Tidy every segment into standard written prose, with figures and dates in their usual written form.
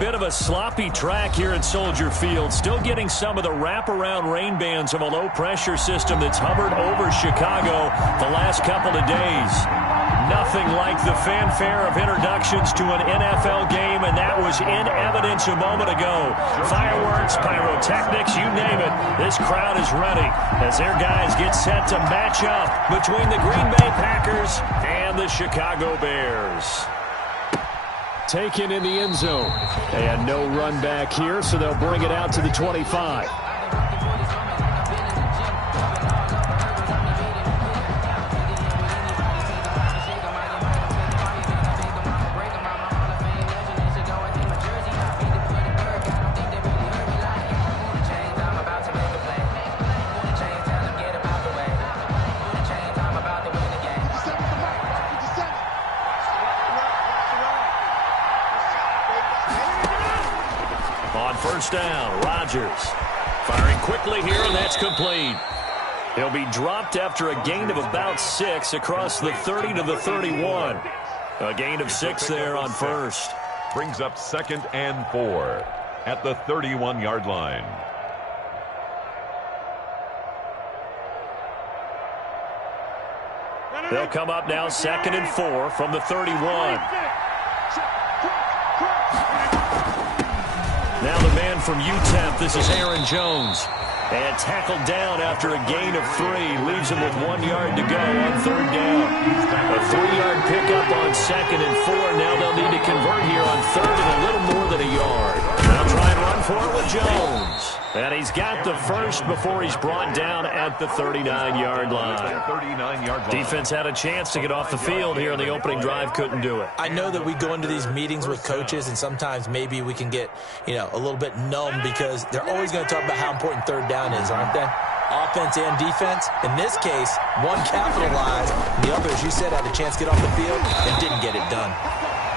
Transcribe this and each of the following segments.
Bit of a sloppy track here at Soldier Field. Still getting some of the wraparound rain bands of a low-pressure system that's hovered over Chicago the last couple of days. Nothing like the fanfare of introductions to an NFL game, and that was in evidence a moment ago. Fireworks, pyrotechnics, you name it. This crowd is ready as their guys get set to match up between the Green Bay Packers and the Chicago Bears. Taken in the end zone. And no run back here, so they'll bring it out to the 25. First down, Rodgers firing quickly here, and that's complete. He'll be dropped after a gain of about 6 across the 30 to the 31. A gain of 6 there on first. Brings up 2nd and 4 at the 31-yard line. They'll come up now 2nd and 4 from the 31. Now the man from UTEP, this is Aaron Jones. And tackled down after a gain of 3. Leaves him with 1 yard to go on 3rd down. A 3-yard pickup on 2nd and 4. Now they'll need to convert here on 3rd and a little more than a yard. They'll try and run for it with Jones. And he's got the first before he's brought down at the 39-yard line. Defense had a chance to get off the field here in the opening drive, couldn't do it. I know that we go into these meetings with coaches, and sometimes maybe we can get, a little bit numb because they're always going to talk about how important 3rd down is, aren't they? Offense and defense. In this case, one capitalized, and the other, as you said, had a chance to get off the field and didn't get it done.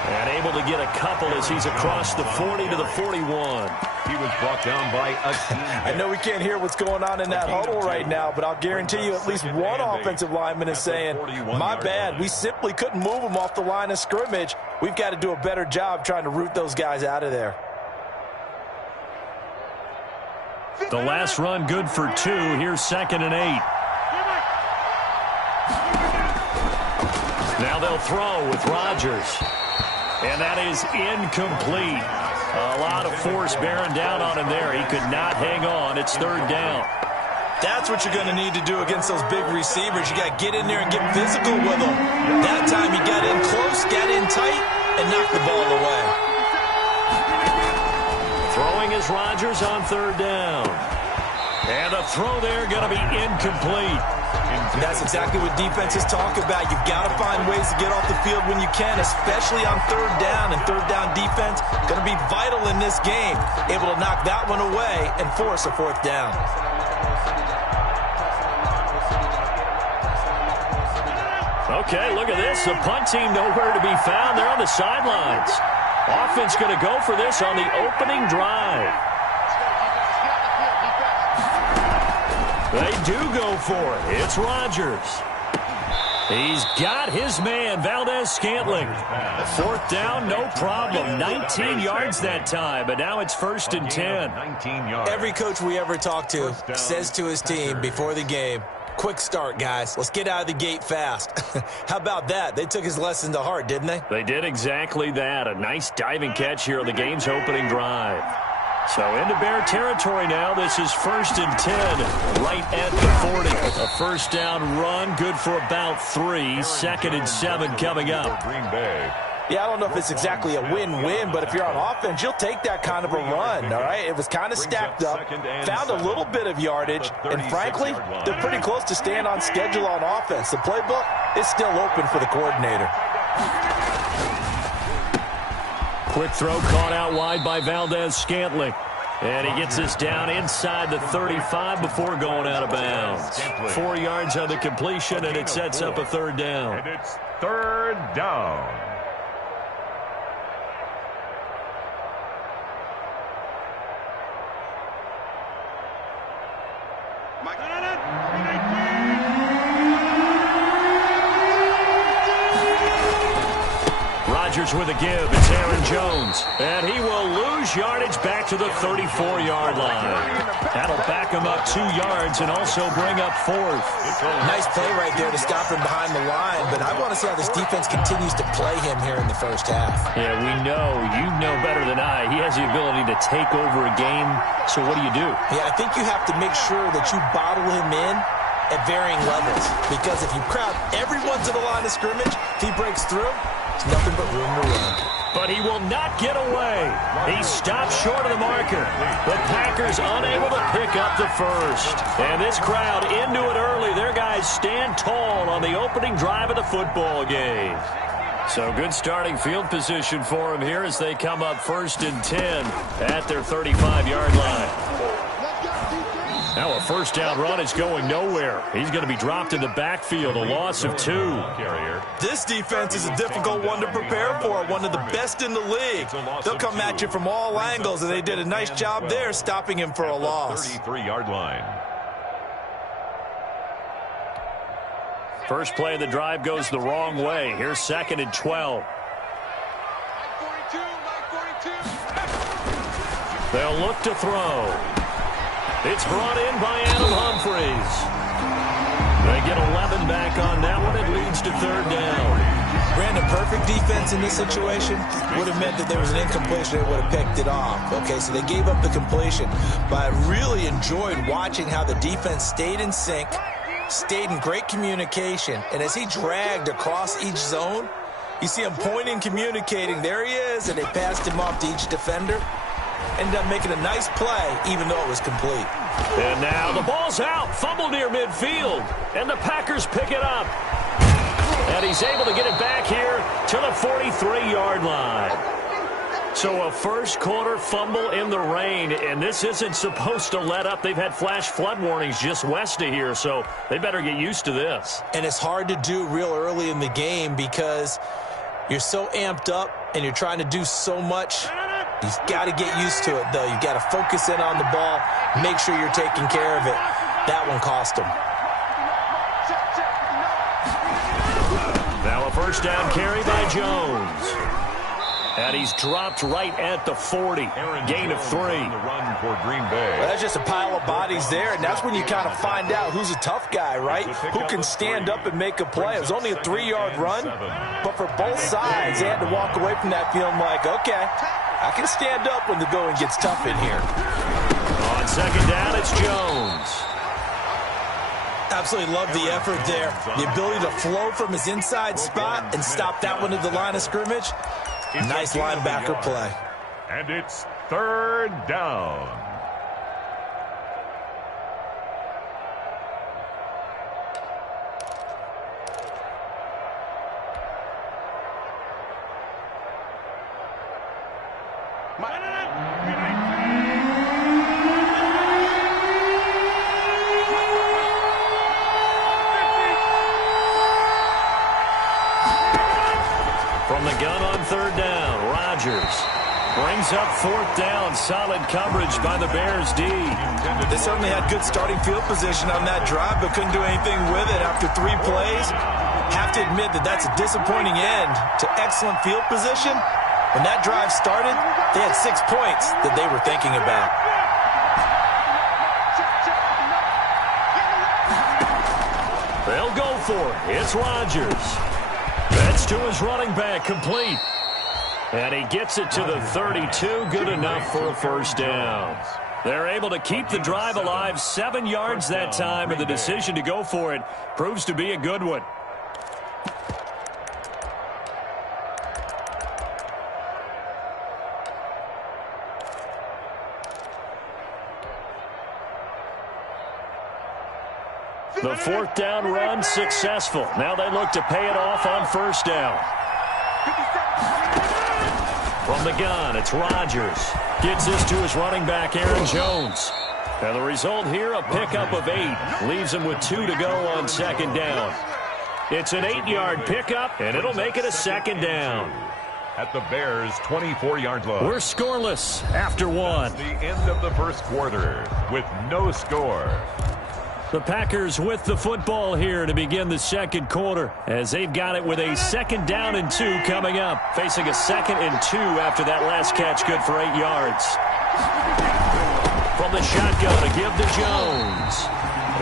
And able to get a couple as he's across the 40 to the 41. He was brought down by a team. I know we can't hear what's going on in that huddle right now, but I'll guarantee you at least one offensive lineman is saying, my bad, we simply couldn't move them off the line of scrimmage. We've got to do a better job trying to root those guys out of there. The last run good for 2. Here's 2nd and 8. Now they'll throw with Rodgers. And that is incomplete. A lot of force bearing down on him there. He could not hang on. It's 3rd down. That's what you're going to need to do against those big receivers. You got to get in there and get physical with them. That time he got in close, got in tight, and knocked the ball away. Throwing is Rodgers on 3rd down. And a throw there going to be incomplete. And that's exactly what defenses talk about. You've got to find ways to get off the field when you can, especially on 3rd down. And 3rd down defense going to be vital in this game. Able to knock that one away and force a 4th down. Okay, look at this. The punt team nowhere to be found. They're on the sidelines. Offense going to go for this on the opening drive. They do go for it. It's Rodgers. He's got his man, Valdez-Scantling. 4th down, no problem. 19 yards that time, but now it's 1st and 10. Every coach we ever talk to says to his team before the game, quick start, guys. Let's get out of the gate fast. How about that? They took his lesson to heart, didn't they? They did exactly that. A nice diving catch here on the game's opening drive. So into Bear territory now. This is 1st and 10 right at the 40. A 1st down run, good for about 3. 2nd and 7 coming up. Green Bay. Yeah, I don't know if it's exactly a win-win, but if you're on offense, you'll take that kind of a run, all right? It was kind of stacked up, found a little bit of yardage, and frankly, they're pretty close to staying on schedule on offense. The playbook is still open for the coordinator. Quick throw caught out wide by Valdez-Scantling. And he gets this down inside the 35 before going out of bounds. 4 yards on the completion, and it sets up a 3rd down. And it's 3rd down. Rodgers with a give. It's Aaron Jones. And he will lose yardage back to the 34-yard line. That'll back him up 2 yards and also bring up 4th. Nice play right there to stop him behind the line, but I want to see how this defense continues to play him here in the first half. Yeah, we know. You know better than I. He has the ability to take over a game, so what do you do? Yeah, I think you have to make sure that you bottle him in at varying levels, because if you crowd everyone to the line of scrimmage, if he breaks through, it's nothing but room to run. But he will not get away. He stopped short of the marker. The Packers unable to pick up the first. And this crowd into it early. Their guys stand tall on the opening drive of the football game. So good starting field position for him here as they come up 1st and 10 at their 35-yard line. Now a first down run is going nowhere. He's going to be dropped in the backfield, a loss of 2. This defense is a difficult one to prepare for, one of the best in the league. They'll come at you from all angles, and they did a nice job there stopping him for a loss. 33-yard line. First play of the drive goes the wrong way. Here's 2nd and 12. They'll look to throw. It's brought in by Adam Humphries. They get 11 back on that one. It leads to 3rd down. Brandon, perfect defense in this situation would have meant that there was an incompletion. They would have picked it off. Okay, so they gave up the completion. But I really enjoyed watching how the defense stayed in sync, stayed in great communication, and as he dragged across each zone, you see him pointing, communicating. There he is, and they passed him off to each defender. Ended up making a nice play, even though it was complete. And now the ball's out. Fumble near midfield. And the Packers pick it up. And he's able to get it back here to the 43-yard line. So a first-quarter fumble in the rain, and this isn't supposed to let up. They've had flash flood warnings just west of here, so they better get used to this. And it's hard to do real early in the game because you're so amped up and you're trying to do so much. You've got to get used to it, though. You've got to focus in on the ball, make sure you're taking care of it. That one cost him. Now a first down carry by Jones. And he's dropped right at the 40. Gain of 3. The run for Green Bay. Well, that's just a pile of bodies there, and that's when you kind of find out who's a tough guy, right? Who can stand up and make a play. It was only a 3-yard run, but for both sides, they had to walk away from that feeling like, okay, I can stand up when the going gets tough in here. On second down, it's Jones. Absolutely love the effort there. The ability to flow from his inside spot and stop that one at the line of scrimmage. Nice linebacker play. And it's 3rd down. From the gun on 3rd down, Rodgers brings up 4th down. Solid coverage by the Bears D. They certainly had good starting field position on that drive, but couldn't do anything with it after 3 plays. Have to admit that that's a disappointing end to excellent field position. When that drive started, they had 6 points that they were thinking about. They'll go for it. It's Rodgers. That's to his running back, complete. And he gets it to the 32, good enough for a first down. They're able to keep the drive alive, 7 yards that time, and the decision to go for it proves to be a good one. The 4th down run successful. Now they look to pay it off on first down. From the gun, it's Rodgers. Gets this to his running back, Aaron Jones. And the result here, a pickup of 8. Leaves him with 2 to go on second down. It's an 8-yard pickup, and it'll make it a second down. At the Bears' 24-yard line. We're scoreless after 1. The end of the first quarter with no score. The Packers with the football here to begin the second quarter as they've got it with a 2nd down and 2 coming up. Facing a 2nd and 2 after that last catch, good for 8 yards. From the shotgun to give to Jones.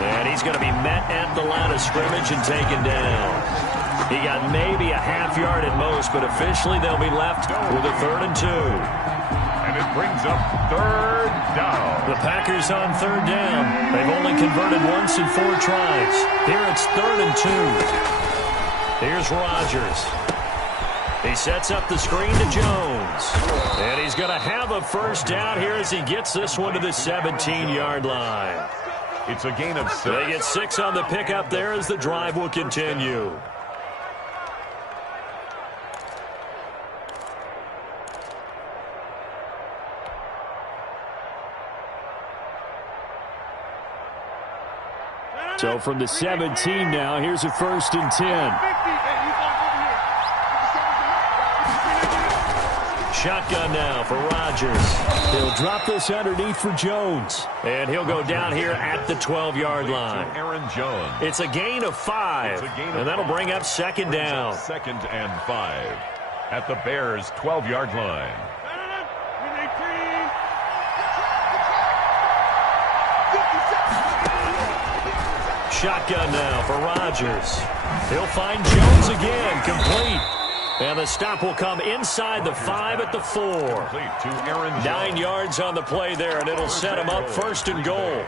And he's going to be met at the line of scrimmage and taken down. He got maybe a half yard at most, but officially they'll be left with a 3rd and 2. And it brings up 3rd down. The Packers on 3rd down. They've only converted once in 4 tries. Here it's 3rd and 2. Here's Rodgers. He sets up the screen to Jones. And he's going to have a 1st down here as he gets this one to the 17-yard line. It's a gain of 6. They get 6 on the pickup there as the drive will continue. So from the 17 now, here's a 1st and 10. Shotgun now for Rodgers. He'll drop this underneath for Jones. And he'll go down here at the 12-yard line. Aaron Jones. It's a gain of 5. And that'll bring up 2nd down. 2nd and 5 at the Bears' 12-yard line. Shotgun now for Rodgers. He'll find Jones again, complete. And the stop will come inside the 5 at the 4. To Aaron Jones. 9 yards on the play there, and it'll set him up 1st and goal.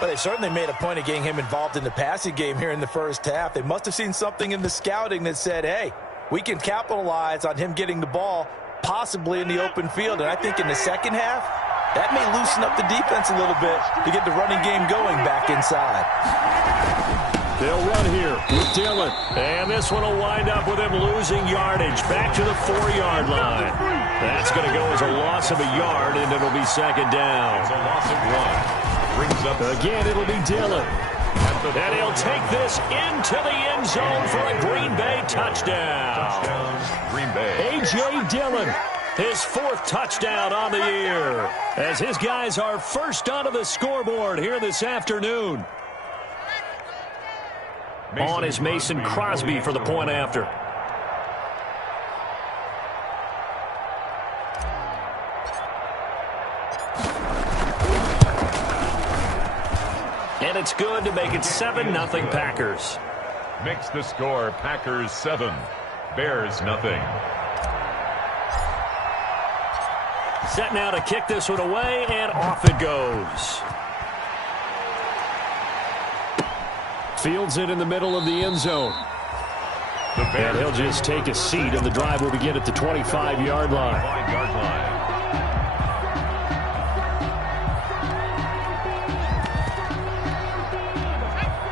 But they certainly made a point of getting him involved in the passing game here in the first half. They must have seen something in the scouting that said, hey, we can capitalize on him getting the ball, possibly in the open field. And I think in the second half, that may loosen up the defense a little bit to get the running game going back inside. They'll run here with Dillon. And this one will wind up with him losing yardage back to the 4-yard line. That's going to go as a loss of a yard, and it'll be 2nd down. It's a loss of 1. Brings up again, it'll be Dillon. And he'll take this into the end zone for a Green Bay touchdown. Green Bay. A.J. Dillon. His 4th touchdown on the year as his guys are first onto the scoreboard here this afternoon. On is Mason Crosby for the point after. And it's good to make it 7-0 Packers. Makes the score Packers 7, Bears nothing. Set now to kick this one away, and off it goes. Fields it in the middle of the end zone. And he'll just take a seat, and the drive will begin at the 25-yard line.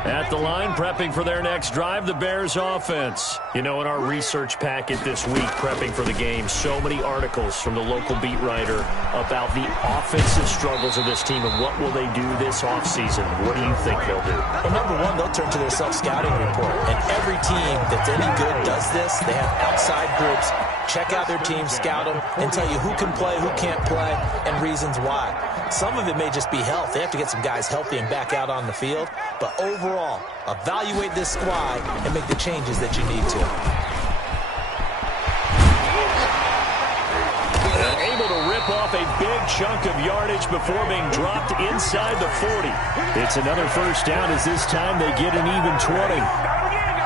At the line, prepping for their next drive, the Bears offense. You know, in our research packet this week, prepping for the game, so many articles from the local beat writer about the offensive struggles of this team and what will they do this offseason. What do you think they'll do? Well, number one, they'll turn to their self-scouting report. And every team that's any good does this. They have outside groups. Check out their team, scout them, and tell you who can play, who can't play, and reasons why. Some of it may just be health. They have to get some guys healthy and back out on the field. But overall, evaluate this squad and make the changes that you need to. Able to rip off a big chunk of yardage before being dropped inside the 40. It's another 1st down as this time they get an even 20.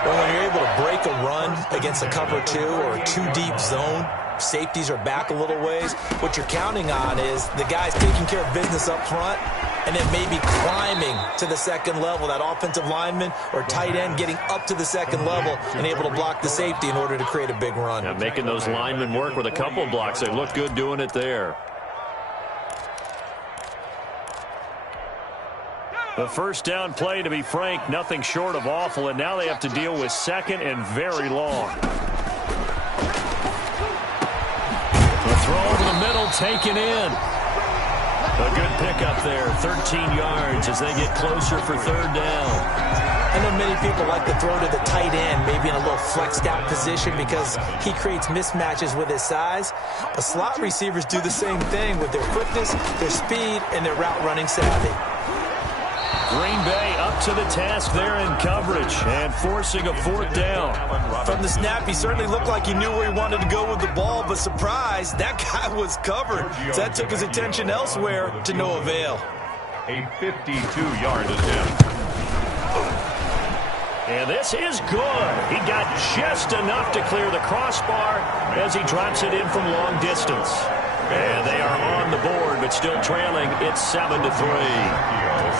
Well, when you're able to break a run against a cover 2 or a 2-deep zone, safeties are back a little ways. What you're counting on is the guys taking care of business up front and then maybe climbing to the second level, that offensive lineman or tight end getting up to the second level and able to block the safety in order to create a big run. Yeah, making those linemen work with a couple of blocks. They look good doing it there. The 1st down play, to be frank, nothing short of awful, and now they have to deal with 2nd and very long. The throw over the middle, taken in. A good pickup there, 13 yards as they get closer for 3rd down. I know many people like to throw to the tight end, maybe in a little flexed out position because he creates mismatches with his size. But slot receivers do the same thing with their quickness, their speed, and their route running savvy. Green Bay up up to the task there in coverage and forcing a 4th down. From the snap, he certainly looked like he knew where he wanted to go with the ball, but surprise, that guy was covered. So that took his attention elsewhere to no avail. A 52-yard attempt. And this is good. He got just enough to clear the crossbar as he drops it in from long distance. And they are on the board, but still trailing. It's 7-3.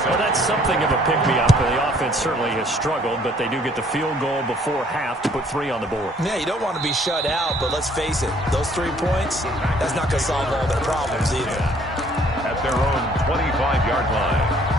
Well, that's something of a pick-me-up. The offense certainly has struggled, but they do get the field goal before half to put 3 on the board. Yeah, you don't want to be shut out, but let's face it, those 3 points, that's not going to solve all their problems either. At their own 25-yard line.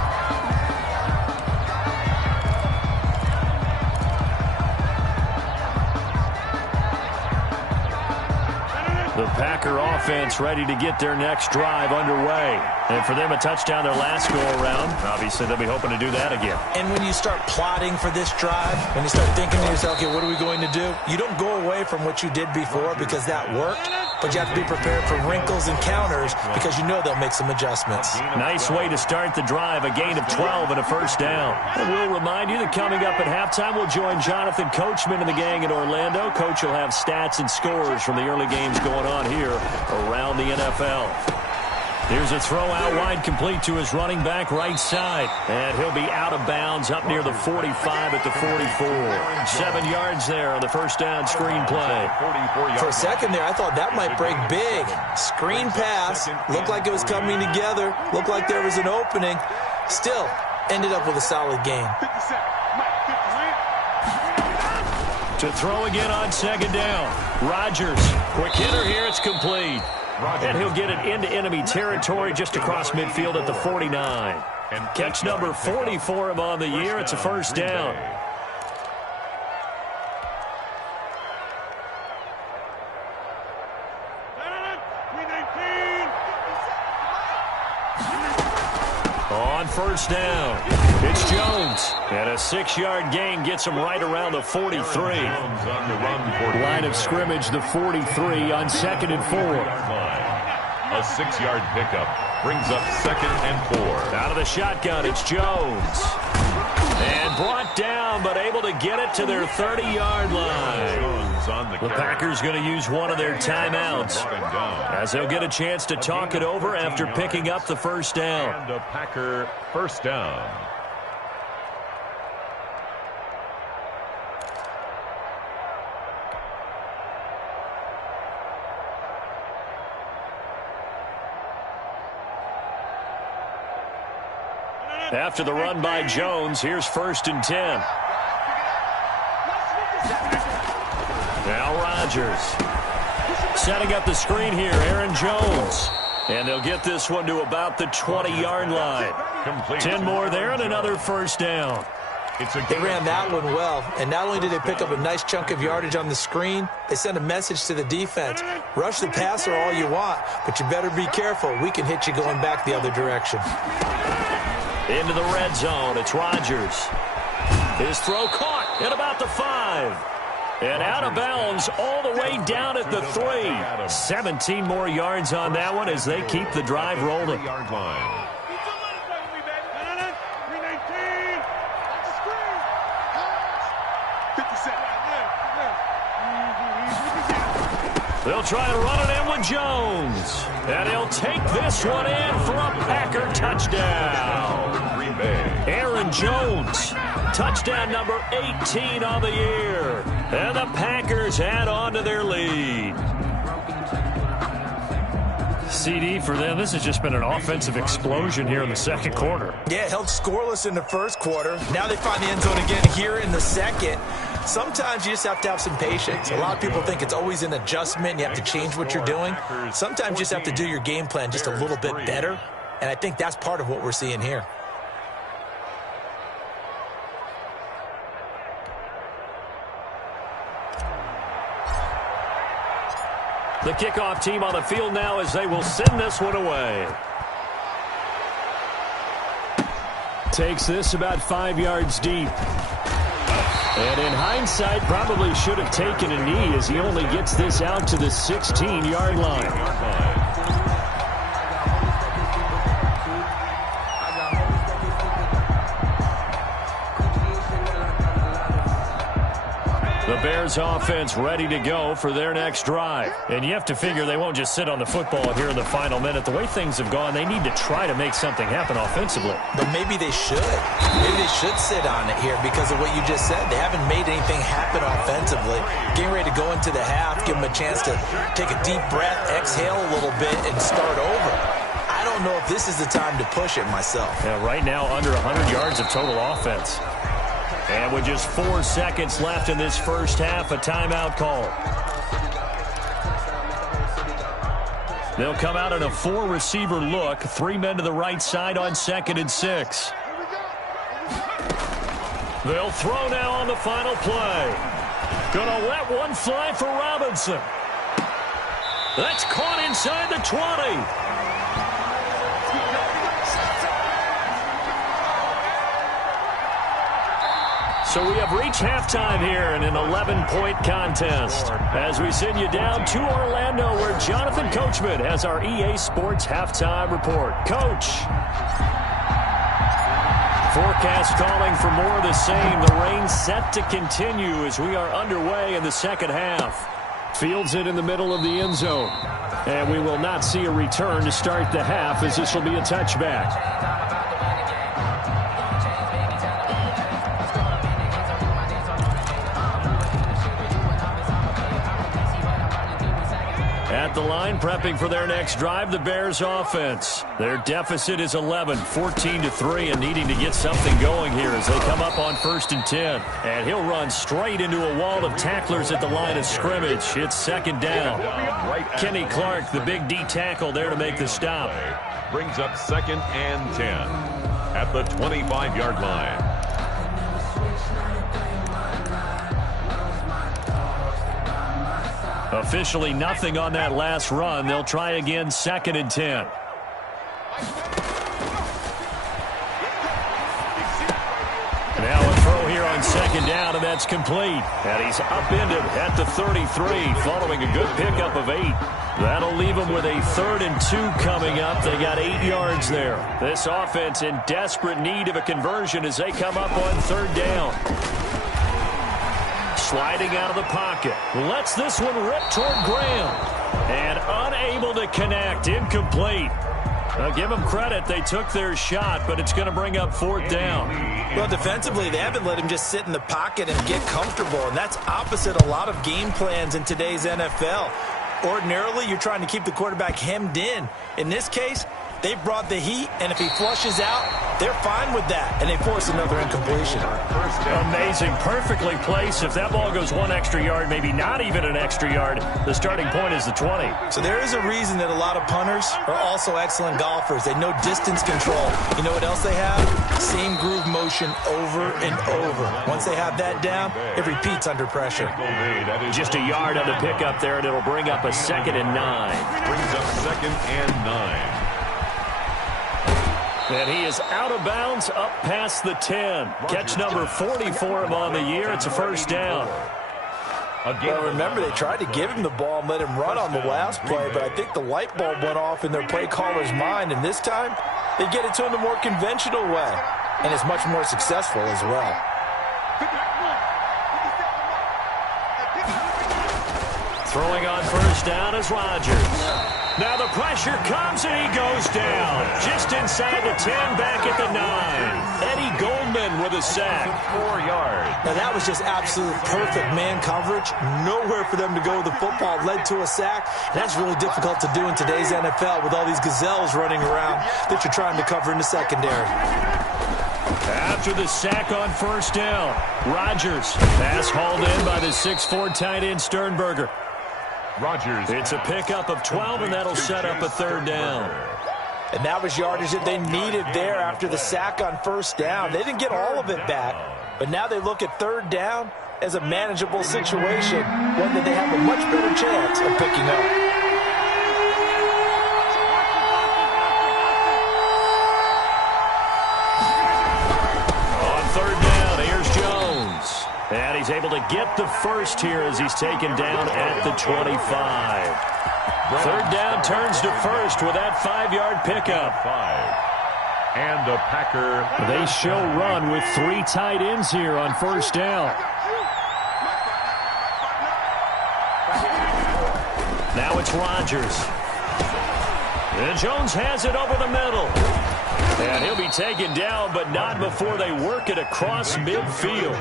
The Packer offense ready to get their next drive underway. And for them, a touchdown their last go-around. Obviously, they'll be hoping to do that again. And when you start plotting for this drive, when you start thinking to yourself, okay, what are we going to do? You don't go away from what you did before because that worked, but you have to be prepared for wrinkles and counters because you know they'll make some adjustments. Nice way to start the drive, a gain of 12 and a 1st down. And we'll remind you that coming up at halftime, we'll join Jonathan Coachman and the gang in Orlando. Coach will have stats and scores from the early games going on here around the NFL. Here's a throw out wide, complete to his running back right side. And he'll be out of bounds up near the 45 at the 44. 7 yards there on the 1st down screen play. For a second there, I thought that might break big. Screen pass, looked like it was coming together, looked like there was an opening. Still, ended up with a solid gain. To throw again on 2nd down. Rodgers, quick hitter here, it's complete. And he'll get it into enemy territory just across midfield at the 49. Catch number 40 for him on the year. It's a 1st down. On 1st down, it's Jones. And a 6-yard gain gets him right around the 43. Line of scrimmage, the 43 on 2nd and 4. A 6-yard pickup brings up 2nd and 4. Out of the shotgun, it's Jones. And brought down, but able to get it to their 30-yard line. The Packers going to use one of their timeouts as they'll get a chance to talk it over after picking up the 1st down. And a Packer 1st down. After the run by Jones, here's 1st and 10. Now Rodgers. Setting up the screen here, Aaron Jones. And they'll get this one to about the 20-yard line. 10 more there and another 1st down. They ran that one well, and not only did they pick up a nice chunk of yardage on the screen, they sent a message to the defense. Rush the passer all you want, but you better be careful. We can hit you going back the other direction. Into the red zone, it's Rodgers. His throw caught at about the 5. And out of bounds all the way down at the 3. 17 more yards on that one as they keep the drive rolling. They'll try to run it in with Jones. And he'll take this one in for a Packer touchdown. Aaron Jones, touchdown number 18 on the year. And the Packers add on to their lead. CD for them, this has just been an offensive explosion here in the 2nd quarter. Yeah, held scoreless in the 1st quarter. Now they find the end zone again here in the 2nd. Sometimes you just have to have some patience. A lot of people think it's always an adjustment. You have to change what you're doing. Sometimes you just have to do your game plan just a little bit better. And I think that's part of what we're seeing here. The kickoff team on the field now as they will send this one away. Takes this about 5 yards deep. And in hindsight, probably should have taken a knee as he only gets this out to the 16-yard line. Bears offense ready to go for their next drive. And you have to figure they won't just sit on the football here in the final minute. The way things have gone, they need to try to make something happen offensively. But maybe they should. Maybe they should sit on it here because of what you just said. They haven't made anything happen offensively. Getting ready to go into the half, give them a chance to take a deep breath, exhale a little bit, and start over. I don't know if this is the time to push it myself. Yeah, right now under 100 yards of total offense. And with just 4 seconds left in this first half, a timeout call. They'll come out in a 4-receiver look. 3 men to the right side on 2nd and 6. They'll throw now on the final play. Gonna let one fly for Robinson. That's caught inside the 20. So we have reached halftime here in an 11-point contest as we send you down to Orlando where Jonathan Coachman has our EA Sports halftime report. Coach. Forecast calling for more of the same. The rain set to continue as we are underway in the second half. Fields it in the middle of the end zone. And we will not see a return to start the half as this will be a touchback. At the line, prepping for their next drive, the Bears offense. Their deficit is 11, 14-3, and needing to get something going here as they come up on 1st and 10. And he'll run straight into a wall of tacklers at the line of scrimmage. It's 2nd down. Kenny Clark, the big D tackle, there to make the stop. Brings up 2nd and 10 at the 25-yard line. Officially nothing on that last run. They'll try again 2nd and 10. Now a throw here on 2nd down, and that's complete. And he's upended at the 33 following a good pickup of 8. That'll leave them with a 3rd and 2 coming up. They got 8 yards there. This offense in desperate need of a conversion as they come up on 3rd down. Sliding out of the pocket. Lets this one rip toward Graham. And unable to connect. Incomplete. I'll give them credit. They took their shot, but it's going to bring up 4th down. Well, defensively, they haven't let him just sit in the pocket and get comfortable, and that's opposite a lot of game plans in today's NFL. Ordinarily, you're trying to keep the quarterback hemmed in. In this case, they brought the heat, and if he flushes out, they're fine with that, and they force another incompletion. Amazing. Perfectly placed. If that ball goes 1 extra yard, maybe not even an extra yard, the starting point is the 20. So there is a reason that a lot of punters are also excellent golfers. They know distance control. You know what else they have? Same groove motion over and over. Once they have that down, it repeats under pressure. Just a yard on the pickup there, and it'll bring up a 2nd and 9. Brings up 2nd and 9. And he is out of bounds up past the 10. Catch number 40 for him on the year. It's a 1st down. Well, remember, they tried to give him the ball and let him run on the last play, but I think the light bulb went off in their play caller's mind, and this time they get it to him the more conventional way, and it's much more successful as well. Throwing on 1st down is Rodgers. Now the pressure comes and he goes down. Just inside the 10, back at the 9. Eddie Goldman with a sack. 4 yards. Now that was just absolute perfect man coverage. Nowhere for them to go with the football. Led to a sack. That's really difficult to do in today's NFL with all these gazelles running around that you're trying to cover in the secondary. After the sack on 1st down, Rodgers. Pass hauled in by the 6'4" tight end Sternberger. Rodgers. It's a pickup of 12, and that'll set up a 3rd down. And that was yardage that they needed there after the sack on 1st down. They didn't get all of it back, but now they look at 3rd down as a manageable situation, one that they have a much better chance of picking up. On 3rd down, here's Jones. And he's able to get the 1st here as he's taken down at the 25. 3rd down turns to 1st with that 5-yard pickup. 5. And a Packer. They show run with 3 tight ends here on 1st down. Now it's Rodgers. And Jones has it over the middle. And he'll be taken down, but not before they work it across midfield.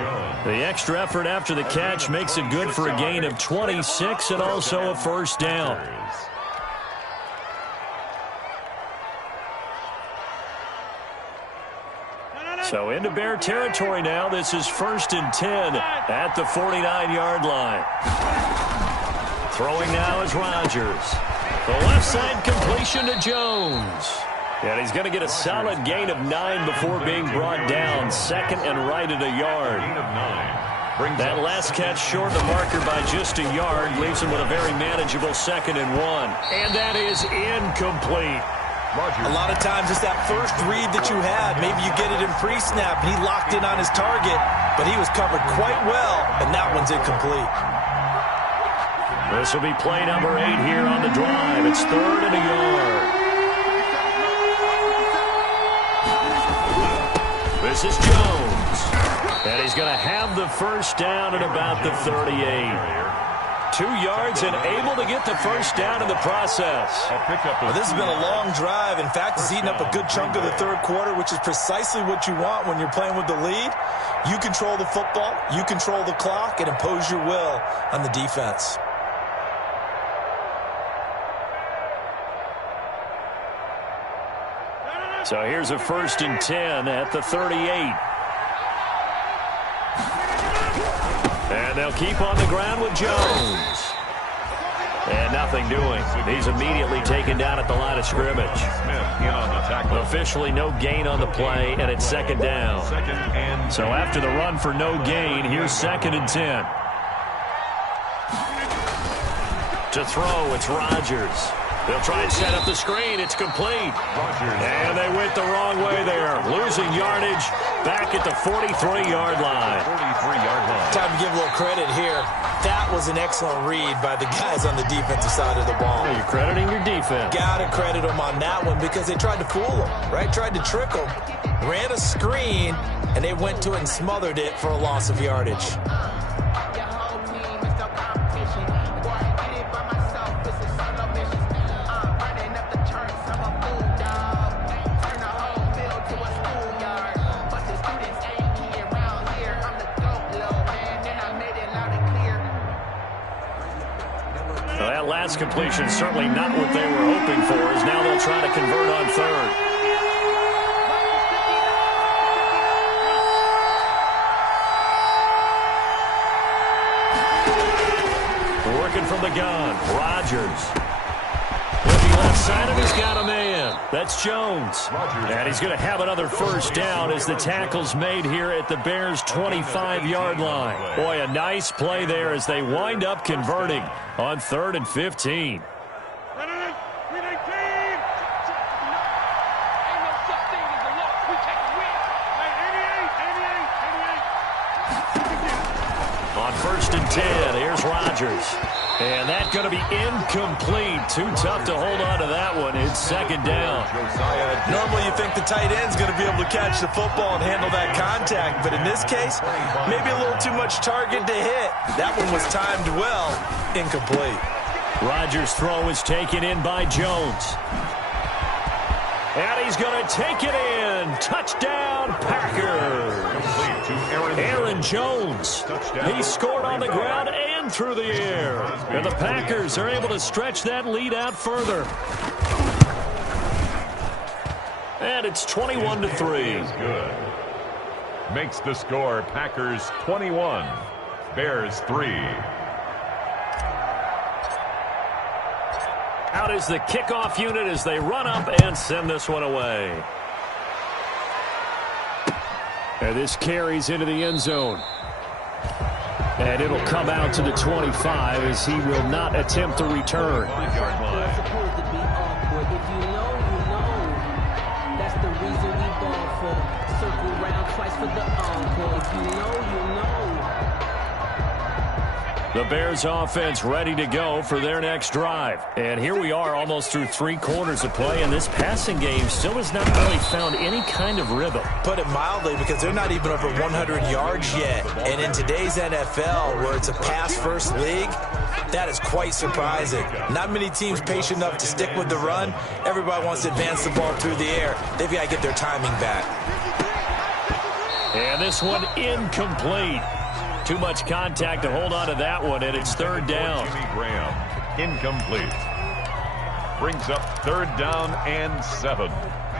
The extra effort after the catch makes it good for a gain of 26 and also a first down. So into Bear territory now. This is 1st and 10 at the 49-yard line. Throwing now is Rodgers. The left side completion to Jones. And he's going to get a solid gain of 9 before being brought down. 2nd and right at a yard. That last catch short the marker by just a yard leaves him with a very manageable 2nd and 1. And that is incomplete. A lot of times it's that first read that you had. Maybe you get it in pre-snap, and he locked in on his target, but he was covered quite well, and that one's incomplete. This will be play number 8 here on the drive. It's 3rd and a yard. This is Jones. And he's going to have the first down at about the 38. 2 yards and able to get the first down in the process. Well, this has been a long drive. In fact, it's eaten up a good chunk of the third quarter, which is precisely what you want when you're playing with the lead. You control the football, you control the clock, and impose your will on the defense. So here's a 1st and 10 at the 38. And they'll keep on the ground with Jones. And nothing doing. He's immediately taken down at the line of scrimmage. Officially no gain on the play, and it's 2nd down. So after the run for no gain, here's 2nd and 10. To throw, it's Rodgers. They'll try and set up the screen. It's complete. And they went the wrong way there. Losing yardage back at the 43-yard line. Time to give a little credit here. That was an excellent read by the guys on the defensive side of the ball. You're crediting your defense. Got to credit them on that one because they tried to fool them, right? Tried to trick them. Ran a screen, and they went to it and smothered it for a loss of yardage. Last completion certainly not what they were hoping for, as now they'll try to convert on 3rd. Working from the gun, Rodgers. Looking left side, and he's got a man. That's Jones. And he's going to have another first down as the tackle's made here at the Bears' 25-yard line. Boy, a nice play there as they wind up converting on 3rd and 15. On 1st and 10, here's Rodgers. And that's going to be incomplete. Too tough to hold on to that one. It's 2nd down. Normally you think the tight end's going to be able to catch the football and handle that contact. But in this case, maybe a little too much target to hit. That one was timed well. Incomplete. Rodgers' throw is taken in by Jones. And he's going to take it in. Touchdown, Packers. Aaron Jones. He scored on the ground and through the air. And the Packers are able to stretch that lead out further. And it's 21-3. Good. Makes the score Packers 21, Bears 3. Out is the kickoff unit as they run up and send this one away. And this carries into the end zone. And it'll come out to the 25 as he will not attempt to return. The Bears offense ready to go for their next drive. And here we are almost through 3 quarters of play, and this passing game still has not really found any kind of rhythm. Put it mildly, because they're not even over 100 yards yet. And in today's NFL, where it's a pass-first league, that is quite surprising. Not many teams patient enough to stick with the run. Everybody wants to advance the ball through the air. They've got to get their timing back. And this one incomplete. Too much contact to hold on to that one, and it's 3rd down. Jimmy Graham, incomplete. Brings up 3rd down and 7.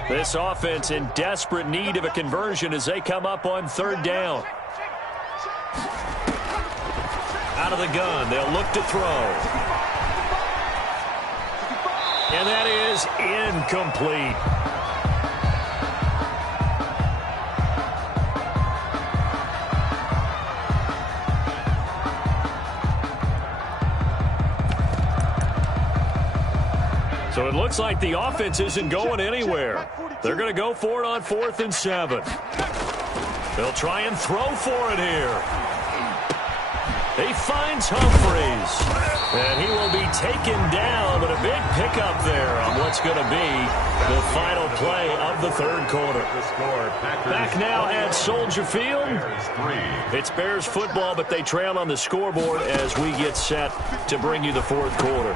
This offense in desperate need of a conversion as they come up on 3rd down. Out of the gun, they'll look to throw. And that is incomplete. So it looks like the offense isn't going anywhere. They're going to go for it on 4th and 7. They'll try and throw for it here. He finds Humphries. And he will be taken down, but a big pickup there on what's going to be the final play of the 3rd quarter. Back now at Soldier Field. It's Bears football, but they trail on the scoreboard as we get set to bring you the 4th quarter.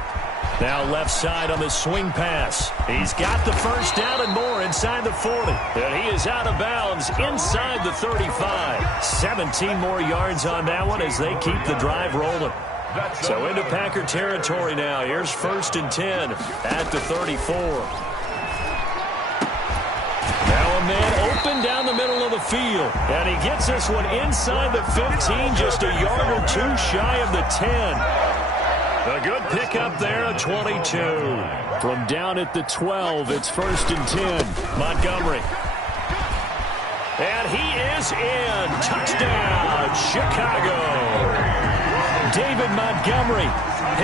Now left side on the swing pass. He's got the 1st down and more inside the 40. And he is out of bounds inside the 35. 17 more yards on that one as they keep the drive rolling. So into Packer territory now. Here's 1st and 10 at the 34. Now a man open down the middle of the field. And he gets this one inside the 15, just a yard or 2 shy of the 10. A good pickup there at 22. From down at the 12, it's 1st and 10. Montgomery. And he is in. Touchdown, Chicago. David Montgomery,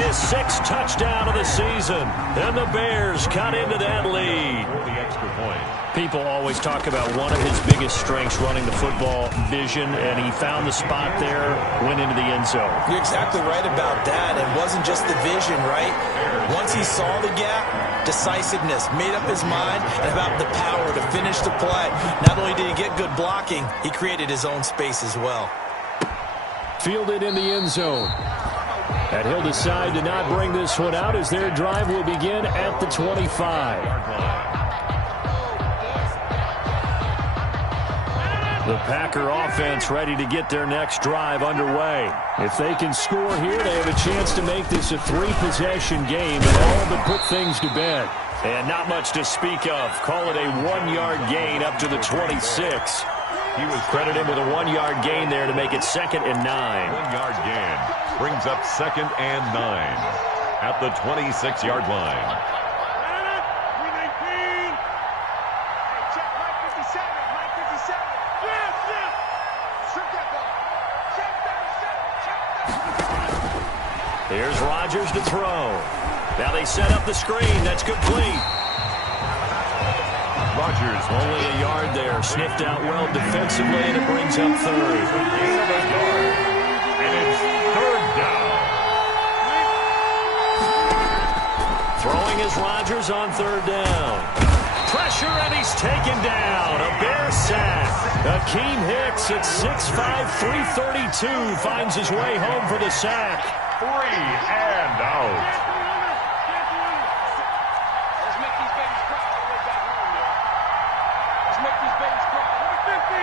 his 6th touchdown of the season. And the Bears cut into that lead. The extra point. People always talk about one of his biggest strengths running the football, vision, and he found the spot there, went into the end zone. You're exactly right about that. It wasn't just the vision, right? Once he saw the gap, decisiveness, made up his mind, and about the power to finish the play. Not only did he get good blocking, he created his own space as well. Fielded in the end zone. And he'll decide to not bring this one out as their drive will begin at the 25. The Packer offense ready to get their next drive underway. If they can score here, they have a chance to make this a 3-possession game and all but put things to bed. And not much to speak of. Call it a 1-yard gain up to the 26. He was credited with a 1-yard gain there to make it 2nd and 9. 1-yard gain brings up 2nd and 9 at the 26-yard line. Here's Rodgers to throw. Now they set up the screen. That's complete. Rodgers only a yard there. Sniffed out well defensively, and it brings up 3rd. And it's 3rd down. Throwing is Rodgers on 3rd down. Pressure, and he's taken down. A Bear sack. Akeem Hicks at 6'5", 332 finds his way home for the sack. 3 and out. Let's make these babies cry all the way back home, man. Let's make these babies cry. Number 50.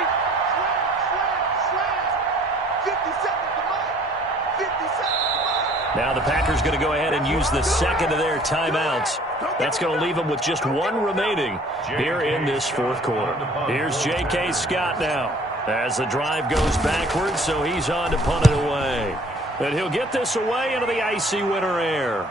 Slam. 50 seconds to Mike. 50 seconds to Mike. Now the Packers going to go ahead and use the 2nd of their timeouts. That's going to leave them with just 1 remaining here in this 4th quarter. Here's J.K. Scott now as the drive goes backwards, so he's on to punt it away. And he'll get this away into the icy winter air.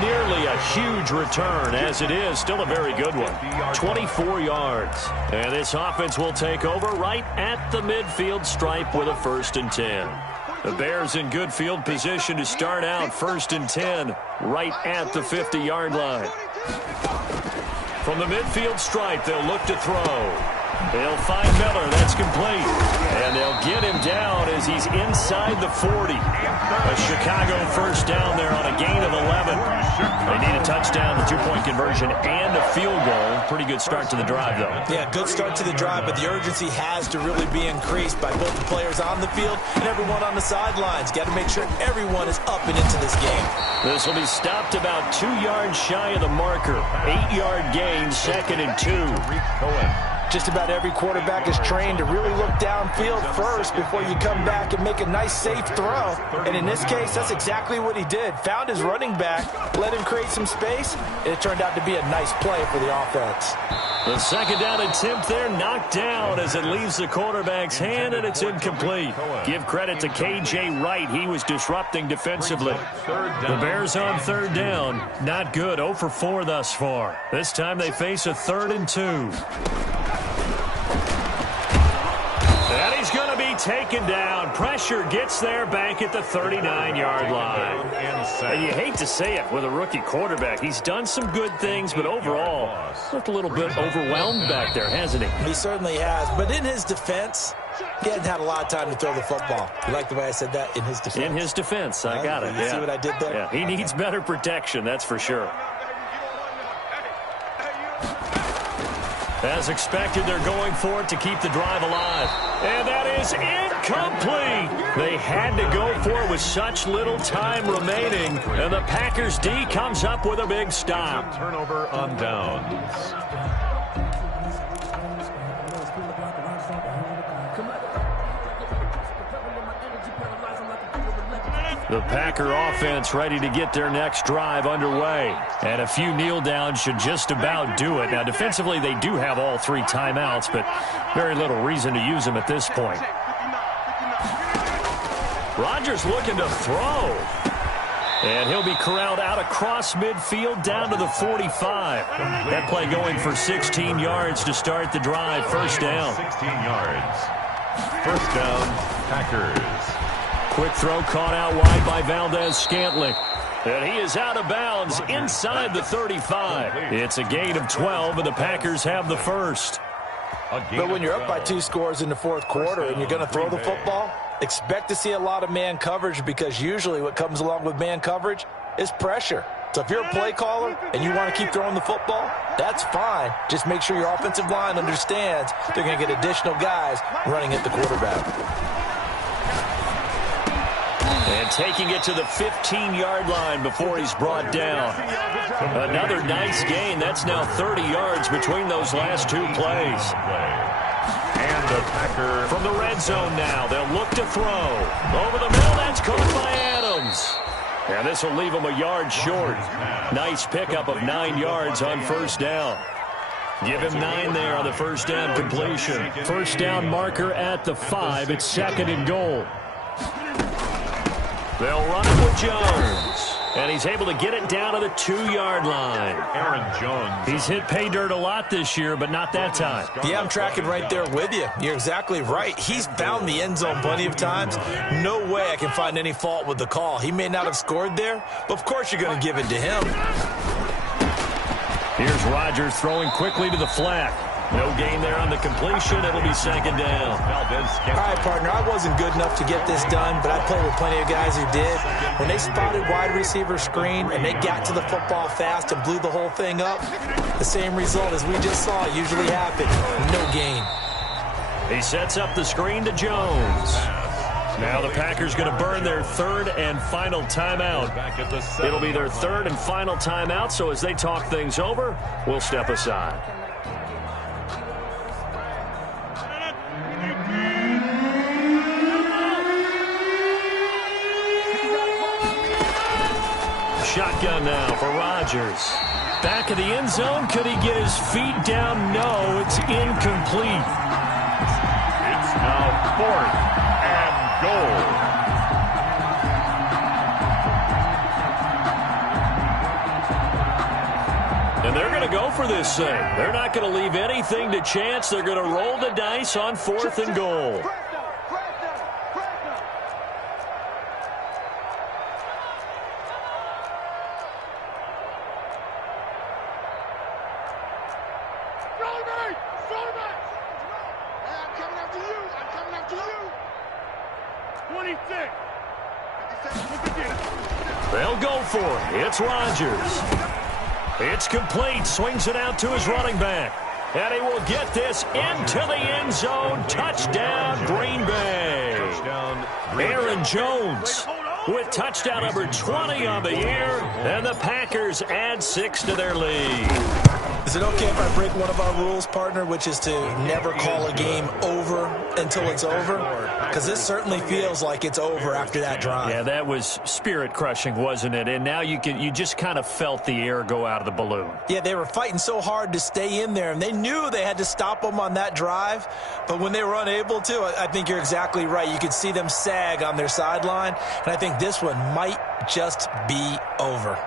Nearly a huge return, as it is still a very good one. 24 yards. And this offense will take over right at the midfield stripe with a 1st and 10. The Bears in good field position to start out 1st and 10 right at the 50-yard line. From the midfield stripe, they'll look to throw. They'll find Miller. That's complete. And they'll get him down as he's inside the 40. A Chicago first down there on a gain of 11. They need a touchdown, a two-point conversion, and a field goal. Pretty good start to the drive, though. Yeah, good start to the drive, but the urgency has to really be increased by both the players on the field and everyone on the sidelines. Got to make sure everyone is up and into this game. This will be stopped about 2 yards shy of the marker. 8-yard gain, 2nd and 2. Just about every quarterback is trained to really look downfield first before you come back and make a nice, safe throw. And in this case, that's exactly what he did. Found his running back, let him create some space, and it turned out to be a nice play for the offense. The second down attempt there knocked down as it leaves the quarterback's hand, and it's incomplete. Give credit to K.J. Wright. He was disrupting defensively. The Bears on third down. Not good. 0 for 4 thus far. This time they face a 3rd and 2. And he's going to be taken down. Pressure gets there back at the 39-yard line. And you hate to say it with a rookie quarterback. He's done some good things, but overall, looked a little bit overwhelmed back there, hasn't he? He certainly has. But in his defense, he hadn't had a lot of time to throw the football. You like the way I said that? In his defense. In his defense. I got it. You see what I did there? Yeah, he needs better protection, that's for sure. As expected, they're going for it to keep the drive alive. And that is incomplete. They had to go for it with such little time remaining. And the Packers D comes up with a big stop. Turnover on downs. The Packer offense ready to get their next drive underway. And a few kneel downs should just about do it. Now, defensively, they do have all 3 timeouts, but very little reason to use them at this point. Rodgers looking to throw. And he'll be corralled out across midfield down to the 45. That play going for 16 yards to start the drive. First down. 16 yards. First down, Packers. Quick throw caught out wide by Valdez-Scantling. And he is out of bounds inside the 35. It's a gain of 12, and the Packers have the first. But when you're up by 2 scores in the 4th quarter and you're going to throw the football, expect to see a lot of man coverage, because usually what comes along with man coverage is pressure. So if you're a play caller and you want to keep throwing the football, that's fine. Just make sure your offensive line understands they're going to get additional guys running at the quarterback. And taking it to the 15-yard line before he's brought down. Another nice gain. That's now 30 yards between those last 2 plays. And the Packer from the red zone now. They'll look to throw. Over the middle, that's caught by Adams. And this will leave him a yard short. Nice pickup of 9 yards on first down. Give him 9 there on the first down completion. First down marker at the 5. It's 2nd and goal. They'll run it with Jones. And he's able to get it down to the 2-yard line. Aaron Jones. He's hit pay dirt a lot this year, but not that time. Yeah, I'm tracking right there with you. You're exactly right. He's found the end zone plenty of times. No way I can find any fault with the call. He may not have scored there, but of course you're going to give it to him. Here's Rodgers throwing quickly to the flat. No gain there on the completion. It'll be 2nd down. All right, partner, I wasn't good enough to get this done, but I played with plenty of guys who did. When they spotted wide receiver screen and they got to the football fast and blew the whole thing up, the same result as we just saw usually happened. No gain. He sets up the screen to Jones. Now the Packers going to burn their 3rd and final timeout. It'll be their 3rd and final timeout, so as they talk things over, we'll step aside. Shotgun now for Rodgers. Back of the end zone. Could he get his feet down? No, it's incomplete. It's now 4th and goal. And they're going to go for this thing. They're not going to leave anything to chance. They're going to roll the dice on 4th and goal. 26. They'll go for it. It's Rodgers. It's complete. Swings it out to his running back. And he will get this into the end zone. Touchdown, Green Bay. Aaron Jones with touchdown number 20 on the year. And the Packers add 6 to their lead. Is it okay if I break one of our rules, partner, which is to never call a game over until it's over? Because this certainly feels like it's over after that drive. Yeah, that was spirit-crushing, wasn't it? And now you just kind of felt the air go out of the balloon. Yeah, they were fighting so hard to stay in there, and they knew they had to stop them on that drive. But when they were unable to, I think you're exactly right. You could see them sag on their sideline, and I think this one might just be over.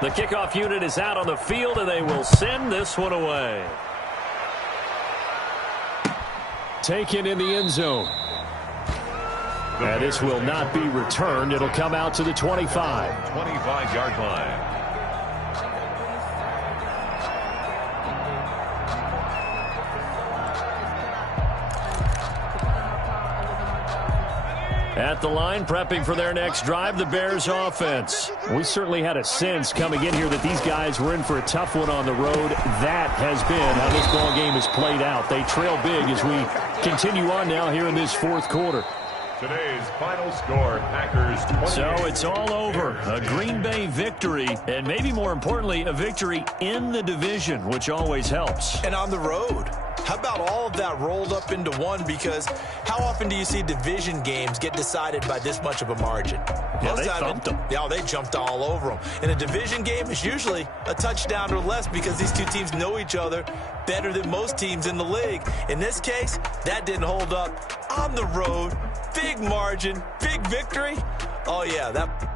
The kickoff unit is out on the field, and they will send this one away. Taken in the end zone. And this will not be returned. It'll come out to the 25. 25-yard line. At the line, prepping for their next drive, the Bears offense. We certainly had a sense coming in here that these guys were in for a tough one on the road. That has been how this ball game has played out. They trail big as we continue on now here in this fourth quarter. Today's final score, Packers 28. So it's all over. A Green Bay victory, and maybe more importantly, a victory in the division, which always helps. And on the road. How about all of that rolled up into one? Because how often do you see division games get decided by this much of a margin? Yeah, they thumped them. Yeah, they jumped all over them. In a division game, it's usually a touchdown or less because these two teams know each other better than most teams in the league. In this case, that didn't hold up. On the road, big margin, big victory. Oh, yeah, that